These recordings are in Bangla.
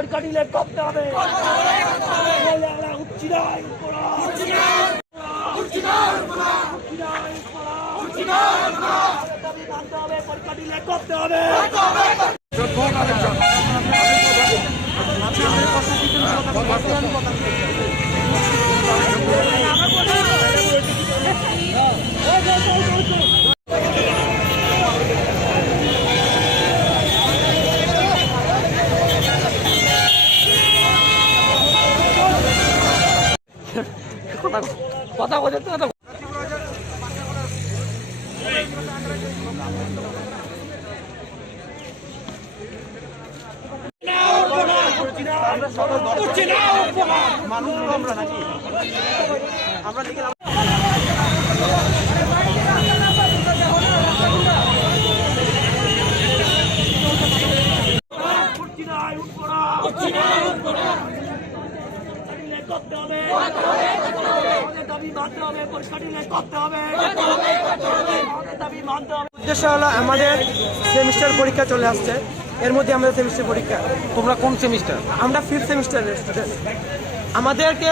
পরীক্ষা নিলে করতে হবে উঠছি মানতে হবে পরীক্ষা নিলে করতে হবে কথা বলতে তো করতে হবে দাবি মানতে হবে পরীক্ষা নিলে করতে হবে দাবি মানতে হবে। উদ্দেশ্য হলো আমাদের সেমিস্টার পরীক্ষা চলে আসছে, এর মধ্যে আমাদের সেমিস্টার পরীক্ষা। তোমরা কোন সেমিস্টার? আমরা 5th সেমিস্টারের স্টুডেন্ট। আমাদেরকে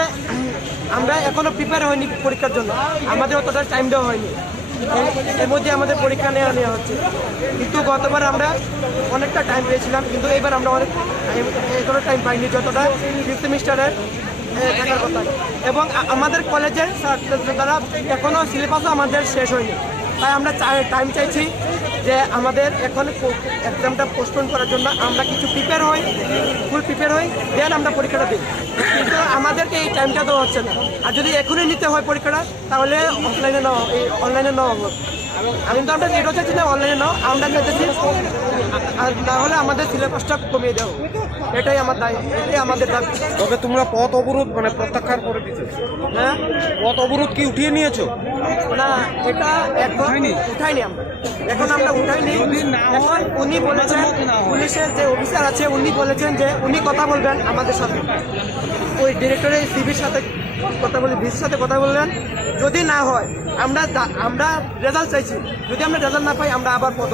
আমরা এখনো প্রিপেয়ার হয়নি পরীক্ষার জন্য, আমাদের অতটা টাইম দেওয়া হয়নি। এর মধ্যে আমাদের পরীক্ষা নেওয়া হচ্ছে, কিন্তু গতবার আমরা অনেকটা টাইম পেয়েছিলাম, কিন্তু এবার আমরা অনেক এতটা টাইম পাইনি যতটা 5th সেমিস্টারের থাকার কথা। এবং আমাদের কলেজের তারা এখনও সিলেবাসও আমাদের শেষ হয়নি, তাই আমরা টাইম চাইছি যে আমাদের এখন এক্সামটা পোস্টপোন করার জন্য আমরা কিছু প্রিপেয়ার হই, ফুল প্রিপেয়ার হই, দেন আমরা পরীক্ষাটা দিই। কিন্তু আমাদেরকে এই টাইমটা দেওয়া হচ্ছে না। আর যদি এখনই নিতে হয় পরীক্ষাটা, তাহলে অনলাইনে নেওয়া হবে। আমি তো আমরা এটাও চাইছি না অনলাইনে নাও, আমরা চাইতেছি আর না হলে আমাদের সিলেবাসটা কমিয়ে দেওয়া। এটাই আমার দায়ী, এটাই আমাদের দাবি। তবে তোমরা পথ অবরোধ মানে প্রত্যাখ্যান করে দিচ্ছ? হ্যাঁ, পথ অবরোধ কি উঠিয়ে নিয়েছো? না, এটা উঠাইনি আমরা, এখন আমরা উঠাইনি। এখন উনি বলেছেন, পুলিশের যে অফিসার আছে উনি বলেছেন যে উনি কথা বলবেন আমাদের সাথে, ওই ডিরেক্টরের সিভির সাথে কথা বলে, ভিসির সাথে কথা বললেন। যদি না হয় আমরা রেজাল্ট চাইছি, যদি আমরা রেজাল্ট না পাই আমরা আবার পথ